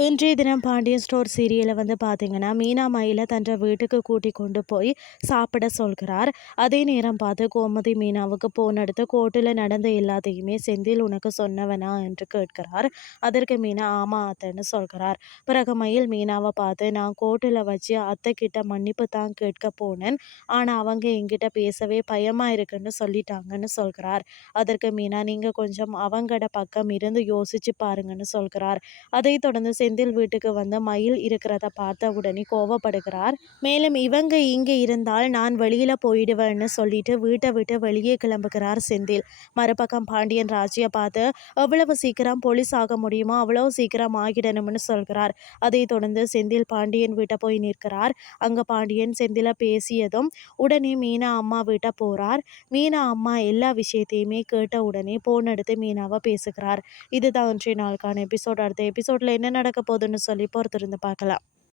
இன்றைய தினம் பாண்டியன் ஸ்டோர் சீரியலை வந்து பார்த்தீங்கன்னா மீனா மயில தன்ற வீட்டுக்கு கூட்டி கொண்டு போய் சாப்பிட சொல்கிறார். அதே நேரம் பார்த்து கோமதி மீனாவுக்கு போன் எடுத்து கோர்ட்டில் நடந்த எல்லாத்தையுமே செந்தில் உனக்கு சொன்னவனா? என்று கேட்கிறார். அதற்கு மீனா ஆமா அத்தைன்னு சொல்கிறார். பிறகு மயில் மீனாவை பார்த்து நான் கோர்ட்டில் வச்சு அத்தை கிட்ட மன்னிப்பு தான் கேட்க போனேன். ஆனால் அவங்க என்கிட்ட பேசவே பயமாக இருக்குன்னு சொல்லிட்டாங்கன்னு சொல்கிறார். அதற்கு மீனா நீங்கள் கொஞ்சம் அவங்கட பக்கம் இருந்து யோசிச்சு பாருங்கன்னு சொல்கிறார். அதை தொடர்ந்து செந்தில் வீட்டுக்கு வந்து மயில் இருக்கிறத பார்த்த உடனே கோவப்படுகிறார். மேலும் இவங்க இங்கே இருந்தால் நான் வெளியில் போயிடுவேன்னு சொல்லிட்டு வீட்டை விட்டு வெளியே கிளம்புகிறார் செந்தில். மறுபக்கம் பாண்டியன் ராஜியை பார்த்து எவ்வளவு சீக்கிரம் போலீஸ் ஆக முடியுமோ? அவ்வளவு சீக்கிரம் ஆகிடணும்னு சொல்கிறார். அதை தொடர்ந்து செந்தில் பாண்டியன் வீட்டை போய் நிற்கிறார். அங்கே பாண்டியன் செந்தில பேசியதும் உடனே மீனா அம்மா வீட்டை போகிறார் மீனா அம்மா எல்லா விஷயத்தையுமே கேட்ட உடனே போன் எடுத்து மீனாவை பேசுகிறார். இதுதான் இன்றைய நாளுக்கான எபிசோட் அடுத்த எபிசோடில் என்ன நடக்க போகுதுன்னு சொல்லி பொறுத்திருந்து பார்க்கலாம்.